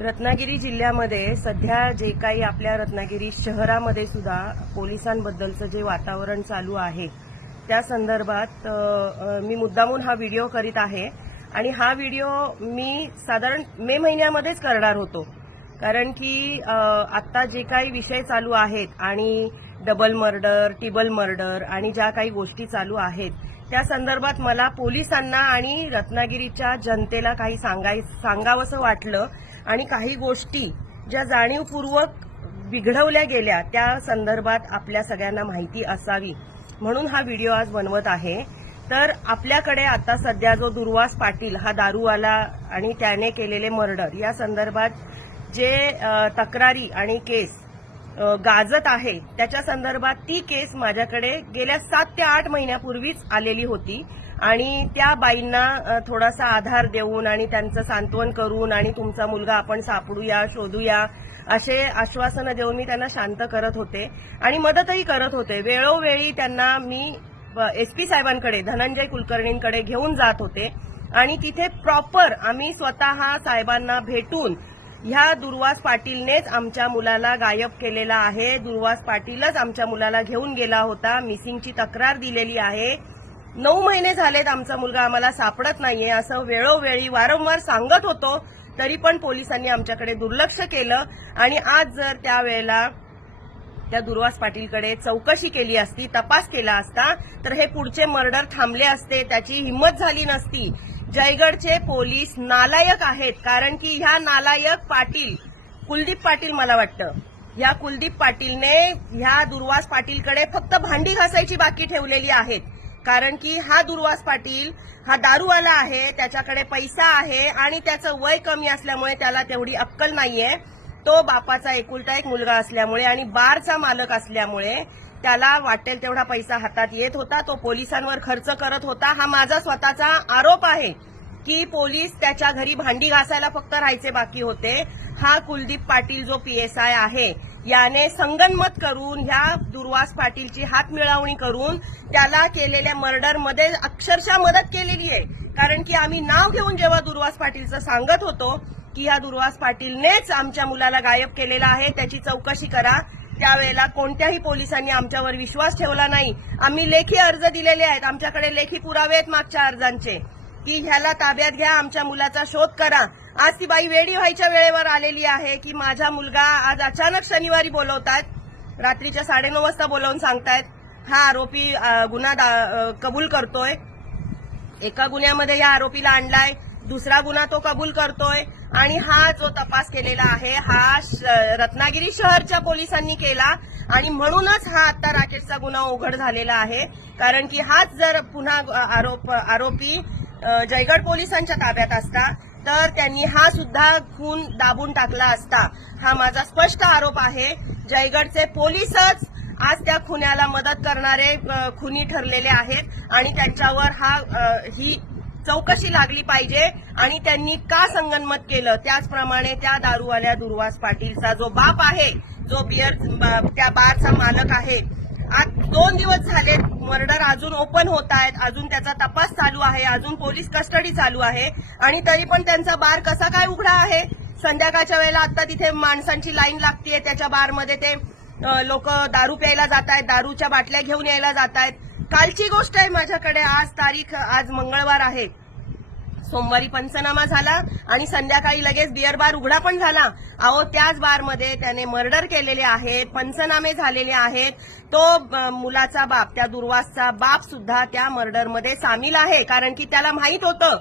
रत्नागिरी जिल्ह्यामध्ये सध्या जे काही आपल्या रत्नागिरी शहरामध्ये सुद्धा पोलिसांबद्दलचं जे वातावरण चालू आहे त्या संदर्भात मी मुद्दामून हा व्हिडिओ करीत आहे. आणि हा व्हिडिओ मी साधारण मे महिन्यामध्येच करणार होतो. कारण की आत्ता जे काही विषय चालू आहेत आणि डबल मर्डर टिबल मर्डर आणि ज्या काही गोष्टी चालू आहेत त्या संदर्भात मला पोलिसांना आणि रत्नागिरीच्या जनतेला काही सांगाय सांगावंसं वाटलं आणि काही गोष्टी ज्या जाणीवपूर्वक बिघडवल्या गेल्या त्या संदर्भात आपल्या सगळ्यांना माहिती असावी म्हणून हा व्हिडिओ आज बनवत आहे. तर आपल्याकडे आता सध्या जो दुर्वास पाटील हा दारूवाला आणि त्याने केलेले मर्डर या संदर्भात जे तक्रारी आणि केस गाजत आहे. त्याच्या संदर्भात ती केस माझ्याकडे गेल्या सात ते आठ महिन्यापूर्वीच आलेली होती. आणि त्या बाईंना थोडासा आधार देऊन आणि त्यांचं सांत्वन करून आणि तुमचा मुलगा आपण सापडूया शोधूया असे आश्वासनं देऊन मी त्यांना शांत करत होते. आणि मदतही करत होते. वेळोवेळी त्यांना मी एसपी साहेबांकडे धनंजय कुलकर्णींकडे घेऊन जात होते. आणि तिथे प्रॉपर आम्ही स्वतः साहेबांना भेटून ह्या दुर्वास पाटीलनेच आमच्या मुलाला गायब केलेला आहे. दुर्वास पाटीलच आमच्या मुलाला घेऊन गेला होता. मिसिंगची तक्रार दिलेली आहे. नऊ महिने झालेत आमचा मुलगा आम्हाला सापडत नाहीये. असं वेळोवेळी वारंवार सांगत होतो. तरी पण पोलिसांनी आमच्याकडे दुर्लक्ष केलं. आणि आज जर त्यावेळेला त्या दुर्वास पाटीलकडे चौकशी केली असती तपास केला असता तर हे पुढचे मर्डर थांबले असते. त्याची हिंमत झाली नसती. जयगडचे पोलीस नालायक आहेत कारण की ह्या नालायक पाटील कुलदीप पाटील मला वाटतं. ह्या कुलदीप पाटीलने ह्या दुर्वास पाटीलकडे फक्त भांडी घासायची बाकी ठेवलेली आहेत. कारण की हा दुर्वास पाटील हा दारूवाला आहे त्याच्याकडे पैसा आहे आणि त्याचं वय कमी असल्यामुळे त्याला तेवढी अक्कल नाहीये. तो बापाचा एकुलता एक मुलगा असल्यामुळे आणि बारचा मालक असल्यामुळे त्याला वाटेल तेवढा पैसा हातात येत होता. तो पोलिसांवर खर्च करत होता. हा माझा स्वतःचा आरोप आहे की पोलीस त्याच्या घरी भांडी घासायला फक्त राहायचे बाकी होते. हा कुलदीप पाटील जो पीएसआय आहे याने संगनमत करून ह्या दुर्वास पाटीलची हात मिळवणी करून त्याला केलेल्या मर्डरमध्ये अक्षरशः मदत केलेली आहे. कारण की आम्ही नाव घेऊन जेव्हा दुर्वास पाटीलचं सांगत होतो की ह्या दुर्वास पाटीलनेच आमच्या मुलाला गायब केलेला आहे त्याची चौकशी करा. त्यावेळेला कोणत्याही पोलिसांनी आमच्यावर विश्वास ठेवला नाही. आम्ही लेखी अर्ज दिलेले आहेत. आमच्याकडे लेखी पुरावे आहेत मागच्या अर्जांचे. की ह्याला ताब्यात घ्या आमच्या मुलाचा शोध करा. आज ती बाई वेडी व्हायच्या वेळेवर आलेली आहे की माझा मुलगा आज अचानक शनिवारी बोलवतात रात्रीच्या साडेनऊ वाजता बोलवून सांगतायत हा आरोपी गुन्हा दा- कबूल करतोय. एका गुन्ह्यामध्ये या आरोपीला आणलाय. दुसरा गुन्हा तो कबूल करतोय. आणि हा जो तपास केलेला आहे हा श- रत्नागिरी शहरच्या पोलिसांनी केला. आणि म्हणूनच हा आता राकेशचा गुन्हा उघड झालेला आहे. कारण की हाच जर पुन्हा आरोप आरोपी जयगड पोलिसांच्या ताब्यात असता तर त्यांनी हा सुद्धा खून दाबून टाकला असता. हा माझा स्पष्ट आरोप आहे. जयगडचे पोलीसच आज त्या खुन्याला मदत करणारे खुनी ठरलेले आहेत. आणि त्यांच्यावर हा ही चौकशी लागली पाहिजे आणि त्यांनी का संगनमत केलं? त्याचप्रमाणे त्या दारूवाल्या दुर्वास पाटीलचा जो बाप आहे जो बियर त्या बारचा मालक आहे आज दोन दिवस झाले मर्डर अजून ओपन होत आहेत अजून त्याचा तपास चालू आहे अजून पोलीस कस्टडी चालू आहे आणि तरी पण त्यांचा बार कसा काय उघडा आहे? संध्याकाळच्या वेळेला आता तिथे माणसांची लाईन लागतीये त्याच्या बारमध्ये ते लोक दारू प्यायला जात आहेत दारूच्या बाटल्या घेऊन यायला जात आहेत कालची गोष्ट आहे माझ्याकडे. आज तारीख आज मंगळवार आहे. सोमवारी पंचनामा झाला आणि संध्याकाळी लगेच बिअर बार उघडा पण झाला. अहो त्याच बारमध्ये त्याने मर्डर केलेले आहेत पंचनामे झालेले आहेत. तो मुलाचा बाप त्या दुर्वासचा बाप सुद्धा त्या मर्डरमध्ये सामील आहे. कारण की त्याला माहीत होतं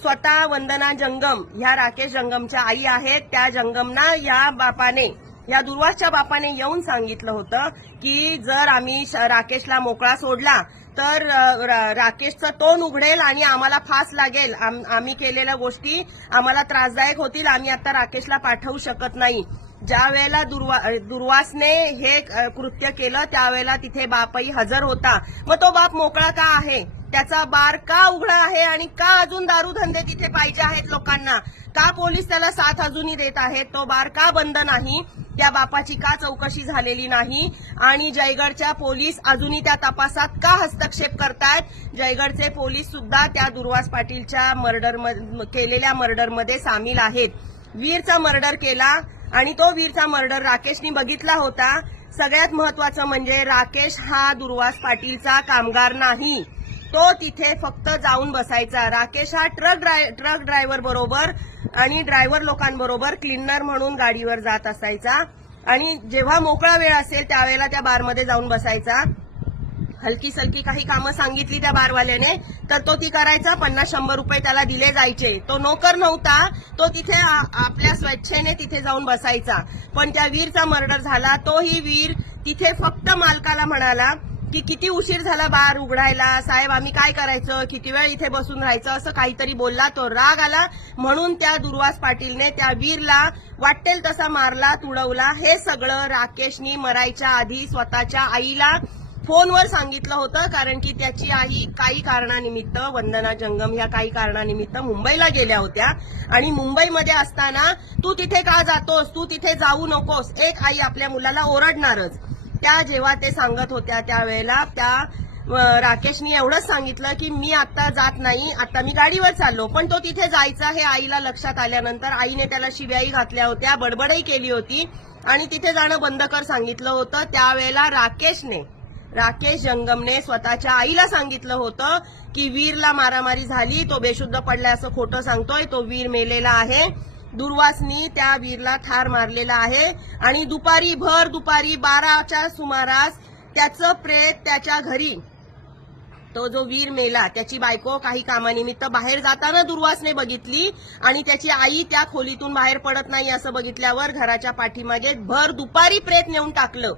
स्वतः वंदना जंगम ह्या राकेश जंगमच्या आई आहेत. त्या जंगमना या बापाने या दुर्वासच्या बापाने येऊन सांगितलं होतं की जर आम्ही श- राकेशला मोकळा सोडला तर रा- राकेशचं तोंड उघडेल आणि आम्हाला फास लागेल. आम- आम्ही केलेल्या गोष्टी आम्हाला त्रासदायक होतील आम्ही आता राकेशला पाठवू शकत नाही. ज्या वेळेला दुर्वा दुर्वासने हे कृत्य केलं त्यावेळेला तिथे बापही हजर होता. मग तो बाप मोकळा का आहे? त्याचा बार का उघडा आहे आणि का अजून दारू धंदे तिथे पाहिजे आहेत लोकांना? का पोलीस त्याला साथ अजूनही देत आहेत? तो बार का बंद नाही? त्या बापाची का चौकशी झालेली नाही? आणि जयगडच्या पोलीस अजूनही त्या तपासात का हस्तक्षेप करतायत? जयगडचे पोलीस सुद्धा त्या दुर्वास पाटीलच्या मर्डर केलेल्या मर्डरमध्ये सामील आहेत. वीरचा मर्डर केला आणि तो वीरचा मर्डर राकेशनी बघितला होता. सगळ्यात महत्वाचं म्हणजे राकेश हा दुर्वास पाटीलचा कामगार नाही. तो तिथे फक्त जाऊन बसायचा. राकेश हा ट्रक ड्राय ट्रक ड्रायव्हर बरोबर आणि ड्रायव्हर लोकांबरोबर क्लिनर म्हणून गाडीवर जात असायचा. आणि जेव्हा मोकळा वेळ असेल त्यावेळेला त्या बारमध्ये जाऊन बसायचा. हलकी सलकी काही कामं सांगितली त्या बारवाल्याने तर तो ती करायचा. पन्नास शंभर रुपये त्याला दिले जायचे. तो नोकर नव्हता. तो तिथे आपल्या स्वेच्छेने तिथे जाऊन बसायचा. पण त्या वीरचा मर्डर झाला. तोही वीर तिथे फक्त मालकाला म्हणाला की किती उशीर झाला बार उघडायला साहेब आम्ही काय करायचं? किती वेळ इथे बसून राहायचं? असं काहीतरी बोलला. तो राग आला. म्हणून त्या दुर्वास पाटीलने त्या वीरला वाटेल तसा मारला तुडवला. हे सगळं राकेशनी मरायच्या आधी स्वतःच्या आईला फोनवर सांगितलं होतं कारण की त्याची आई काही कारणानिमित्त वंदना जंगम ह्या काही कारणानिमित्त मुंबईला गेल्या होत्या. आणि मुंबईमध्ये असताना तू तिथे का जातोस? तू तिथे जाऊ नकोस. एक आई आपल्या मुलाला ओरडणारच. त्या जेव्हा ते सांगत होत्या त्यावेळेला त्या राकेशनी एवढंच सांगितलं की मी आता जात नाही आता मी गाडीवर चाललो पण तो तिथे जायचा हे आईला लक्षात आल्यानंतर आईने त्याला शिव्याही घातल्या होत्या बडबडही केली होती आणि तिथे जाणं बंद कर सांगितलं होतं. त्यावेळेला राकेशने राकेश जंगमने स्वतःच्या आईला सांगितलं होतं की वीरला मारामारी झाली तो बेशुद्ध पडलाय असं खोटं सांगतोय तो वीर मेलेला आहे. दुर्वासनी त्या वीरला ठार मारलेला आहे. आणि दुपारी भर दुपारी बाराच्या सुमारास त्याचं प्रेत त्याच्या घरी. तो जो वीर मेला त्याची बायको काही कामानिमित्त बाहेर जाताना दुर्वासने बघितली आणि त्याची आई त्या खोलीतून बाहेर पडत नाही असं बघितल्यावर घराच्या पाठीमागे भर दुपारी प्रेत नेऊन टाकलं.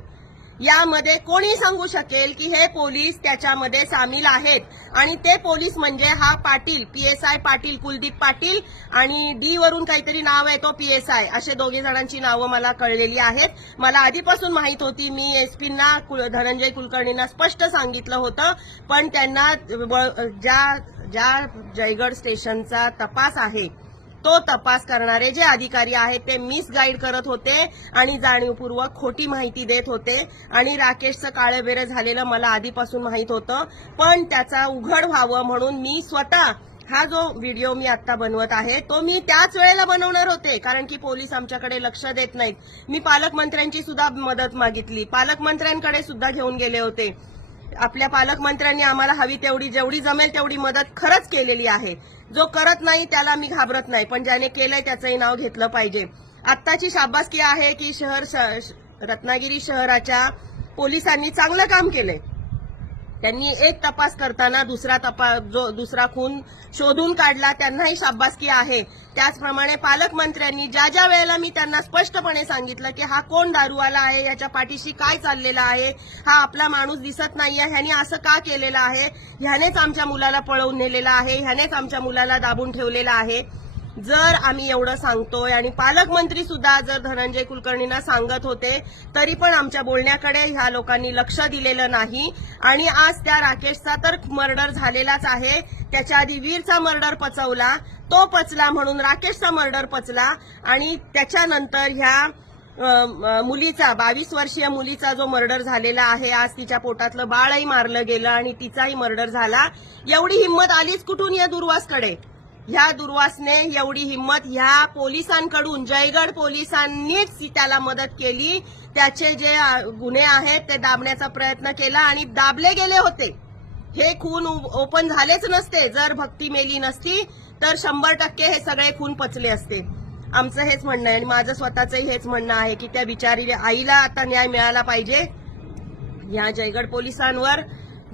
यामध्ये कोणी सांगू शकेल की हे पोलीस त्याच्यामध्ये सामील आहेत? आणि ते पोलीस म्हणजे हा पाटील पीएसआय पाटील कुलदीप पाटील आणि डी वरून काहीतरी नाव आहे तो पीएसआय असे दोघे जणांची नावं मला कळलेली आहेत. मला आधीपासून माहीत होती मी एसपींना धनंजय कुलकर्णींना स्पष्ट सांगितलं होतं. पण त्यांना ज्या ज्या जयगड स्टेशनचा तपास आहे तो तपास करणारे जे अधिकारी आहेत ते मिसगाईड करत होते आणि जाणीवपूर्वक खोटी माहिती देत होते. आणि राकेशचं काळेबेरं झालेलं मला आधीपासून माहीत होतं. पण त्याचा उघड व्हावं म्हणून मी स्वतः हा जो व्हिडिओ मी आता बनवत आहे तो मी त्याच वेळेला बनवणार होते. कारण की पोलीस आमच्याकडे लक्ष देत नाहीत. मी पालकमंत्र्यांची सुद्धा मदत मागितली. पालकमंत्र्यांकडे सुद्धा घेऊन गेले होते. आपल्या पालकमंत्र्यांनी आम्हाला हवी तेवढी जेवढी जमेल तेवढी मदत खरंच केलेली आहे. जो करत नाही त्याला मी घाबरत नाही पण ज्याने केलंय त्याचंही नाव घेतलं पाहिजे. आत्ताची शाबासकी आहे की शहर रत्नागिरी शहराच्या पोलिसांनी चांगलं काम केलंय. त्यांनी एक तपास करताना दुसरा तपास जो दुसरा खून शोधून काढला त्यांनाही शाब्बासकी आहे. त्याचप्रमाणे पालकमंत्र्यांनी ज्या ज्या वेळेला मी त्यांना स्पष्टपणे सांगितलं की हा कोण दारूवाला आहे याच्या पाठीशी काय चाललेलं आहे हा आपला माणूस दिसत नाहीये ह्याने असं का केलेलं आहे? ह्यानेच आमच्या मुलाला पळवून नेलेलं आहे ह्यानेच आमच्या मुलाला दाबून ठेवलेलं आहे. जर आम्ही एवढं सांगतोय आणि पालकमंत्री सुद्धा जर धनंजय कुलकर्णींना सांगत होते तरी पण आमच्या बोलण्याकडे ह्या लोकांनी लक्ष दिलेलं नाही. आणि आज त्या राकेशचा तर मर्डर झालेलाच आहे. त्याच्या आधी वीरचा मर्डर पचवला तो पचला म्हणून राकेशचा मर्डर पचला आणि त्याच्यानंतर ह्या मुलीचा बावीस वर्षीय मुलीचा जो मर्डर झालेला आहे आज तिच्या पोटातलं बाळही मारलं गेलं आणि तिचाही मर्डर झाला. एवढी हिंमत आलीच कुठून या दुर्वासकडे? ह्या दुर्वासने एवढी हिंमत ह्या पोलिसांकडून जयगड पोलिसांनीच त्याला मदत केली. त्याचे जे गुन्हे आहेत ते दाबण्याचा प्रयत्न केला आणि दाबले गेले होते. हे खून उ- ओपन झालेच नसते. जर भक्ती मेली नसती तर शंभर टक्के हे सगळे खून पचले असते. आमचं हेच म्हणणं आहे आणि माझं स्वतःचंही हेच म्हणणं आहे की त्या बिचारी आईला आता न्याय मिळाला पाहिजे. या जयगड पोलिसांवर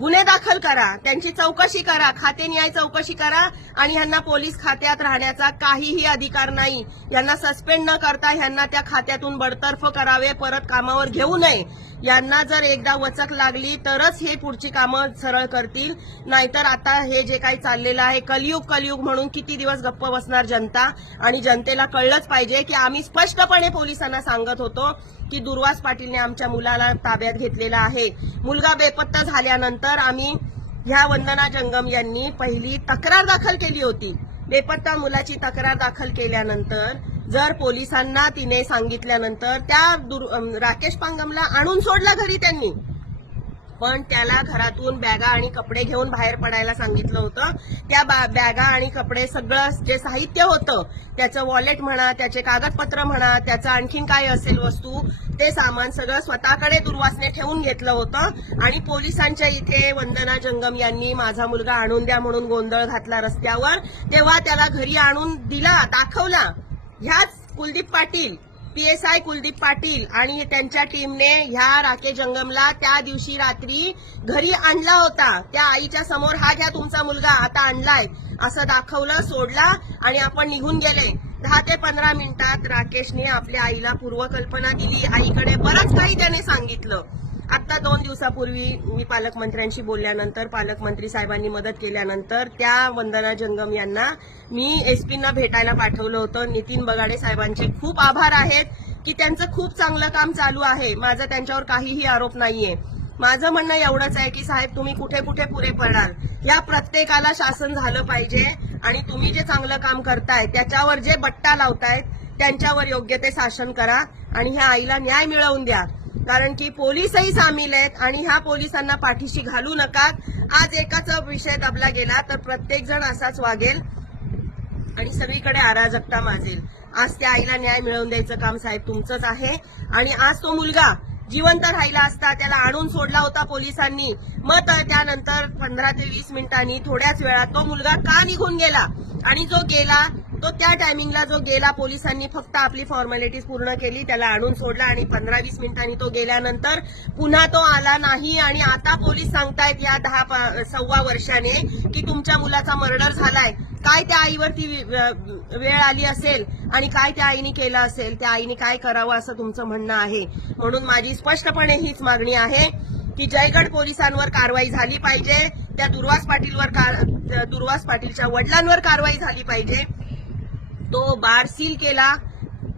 गुन्हे दाखल करा त्यांची चौकशी करा खाते न्याय चौकशी करा आणि ह्यांना पोलीस खात्यात राहण्याचा काहीही अधिकार नाही. यांना सस्पेंड न करता ह्यांना त्या खात्यातून बडतर्फ करावे परत कामावर घेऊ नये. यांना जर एकदा वचक लागली तरच हे पुढची कामं सरळ करतील. नाहीतर आता हे जे काही चाललेलं आहे कलियुग कलियुग म्हणून किती दिवस गप्प बसणार जनता? आणि जनतेला कळलंच पाहिजे की आम्ही स्पष्टपणे पोलिसांना सांगत होतो की दुर्वास पाटीलने आमच्या मुलाला ताब्यात घेतलेला आहे. मुलगा बेपत्ता झाल्यानंतर आम्ही ह्या वंदना जंगम यांनी पहिली तक्रार दाखल केली होती. बेपत्ता मुलाची तक्रार दाखल केल्यानंतर जर पोलिसांना तिने सांगितल्यानंतर त्या राकेश पांगमला आणून सोडला घरी त्यांनी. पण त्याला घरातून बॅगा आणि कपडे घेऊन बाहेर पडायला सांगितलं होतं. त्या बॅगा आणि कपडे सगळं जे साहित्य होतं त्याचं वॉलेट म्हणा त्याचे कागदपत्र म्हणा त्याचं आणखीन काय असेल वस्तू ते सामान सगळं स्वतःकडे दुर्वासने ठेवून घेतलं होतं. आणि पोलिसांच्या इथे वंदना जंगम यांनी माझा मुलगा आणून द्या म्हणून गोंधळ घातला रस्त्यावर. तेव्हा त्याला घरी आणून दिला दाखवला. ह्याच कुलदीप पाटील पीएसआय कुलदीप पाटील आणि त्यांच्या टीमने ह्या राकेश जंगमला त्या दिवशी रात्री घरी आणला होता. त्या आईच्या समोर हा घ्या तुमचा मुलगा आता आणलाय. असं दाखवलं सोडला आणि आपण निघून गेले. दहा ते पंधरा मिनिटात राकेशने आपल्या आईला पूर्वकल्पना दिली. आईकडे बरंच काही त्याने सांगितलं. आता दोन दिवसापूर्वी मी पालकमंत्र्यांशी बोलल्यानंतर पालकमंत्री साहेबांनी मदत केल्यानंतर त्या वंदना जंगम यांना मी एसपींना भेटायला पाठवलं होतं. नितीन बगाडे साहेबांचे खूप आभार आहेत की त्यांचं खूप चांगलं काम चालू आहे. माझं त्यांच्यावर काहीही आरोप नाहीये. माझं म्हणणं एवढंच आहे की साहेब तुम्ही कुठे कुठे पुरे पडाल या प्रत्येकाला शासन झालं पाहिजे आणि तुम्ही जे चांगलं काम करताय त्याच्यावर जे बट्टा लावतायत त्यांच्यावर योग्य ते शासन करा आणि ह्या आईला न्याय मिळवून द्या. कारण की पोलीसही सामील आहेत आणि ह्या पोलिसांना पाठीशी घालू नका. आज एकाच विषय दबला गेला तर प्रत्येक जण असाच वागेल आणि सगळीकडे अराजकता माजेल. आज त्या आईला न्याय मिळवून द्यायचं काम साहेब तुमचंच आहे. आणि आज तो मुलगा जिवंत राहिला असता त्याला आणून सोडला होता पोलिसांनी. मग तर त्यानंतर पंधरा ते वीस मिनिटांनी थोड्याच वेळात तो मुलगा का निघून गेला? आणि जो गेला तो त्या टायमिंगला जो गेला पोलिसांनी फक्त आपली फॉर्मॅलिटीज पूर्ण केली त्याला आणून सोडला आणि पंधरा वीस मिनिटांनी तो गेल्यानंतर पुन्हा तो आला नाही. आणि आता पोलीस सांगतायत या दहा सव्वा वर्षाने की तुमच्या मुलाचा मर्डर झालाय. काय त्या आईवरती वेळ आली असेल आणि काय त्या आईने केलं असेल त्या आईने काय करावं असं तुमचं म्हणणं आहे? म्हणून माझी स्पष्टपणे हीच मागणी आहे की जयगड पोलिसांवर कारवाई झाली पाहिजे त्या दुर्वास पाटीलवर कार- दुर्वास पाटीलच्या वडिलांवर कारवाई झाली पाहिजे. तो बार सील केला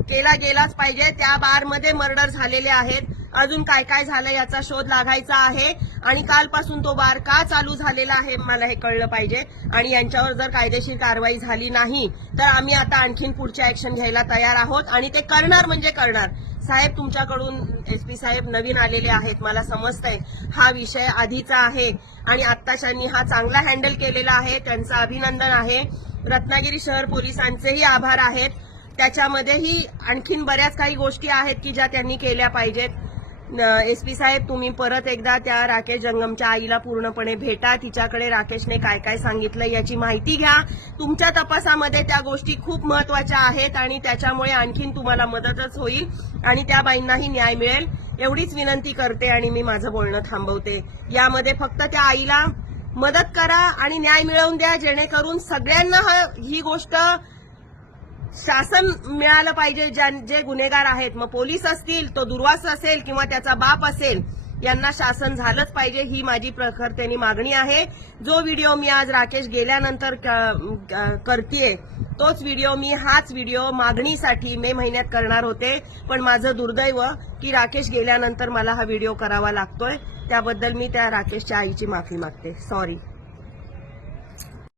केला गेलाच पाहिजे. त्या बारमध्ये मर्डर झालेले आहेत. अजून काय काय झालं याचा शोध लागायचा आहे आणि कालपासून तो बार का चालू झालेला आहे मला हे कळलं पाहिजे. आणि यांच्यावर जर कायदेशीर कारवाई झाली नाही तर आम्ही आता आणखीन पुढच्या ऍक्शन घ्यायला तयार आहोत. आणि ते करणार म्हणजे करणार. साहेब तुमच्याकडून एस पी साहेब नवीन आलेले आहेत मला समजतंय. हा विषय आधीचा आहे. आणि आत्ताशांनी हा चांगला हँडल केलेला आहे. त्यांचं अभिनंदन आहे. रत्नागिरी शहर पोलिसांचेही आभार आहेत. त्याच्यामध्येही आणखीन बऱ्याच काही गोष्टी आहेत की ज्या त्यांनी केल्या पाहिजेत. एस पी साहेब तुम्ही परत एकदा त्या राकेश जंगमच्या आईला पूर्णपणे भेटा. तिच्याकडे राकेशने काय काय सांगितलं याची माहिती घ्या. तुमच्या तपासामध्ये त्या गोष्टी खूप महत्त्वाच्या आहेत आणि त्याच्यामुळे आणखीन तुम्हाला मदतच होईल आणि त्या बाईंनाही न्याय मिळेल. एवढीच विनंती करते आणि मी माझं बोलणं थांबवते. यामध्ये फक्त त्या आईला मदत करा आणि न्याय मिळवून द्या जेणेकरून सगळ्यांना हा- ही गोष्ट शासन मिळालं पाहिजे ज्या- जे गुन्हेगार आहेत. मग पोलीस असतील तो दुर्वास असेल किंवा त्याचा बाप असेल यांना शासन झालंच पाहिजे ही माझी प्रखरतेने मागणी आहे. जो व्हिडिओ मी आज राकेश गेल्यानंतर करतेय तोच व्हिडिओ मी हाच व्हिडिओ मागणीसाठी मे महिन्यात करणार होते. पण माझं दुर्दैव की राकेश गेल्यानंतर मला हा व्हिडिओ करावा लागतोय. त्याबद्दल मी त्या राकेशच्या आईची माफी मागते. सॉरी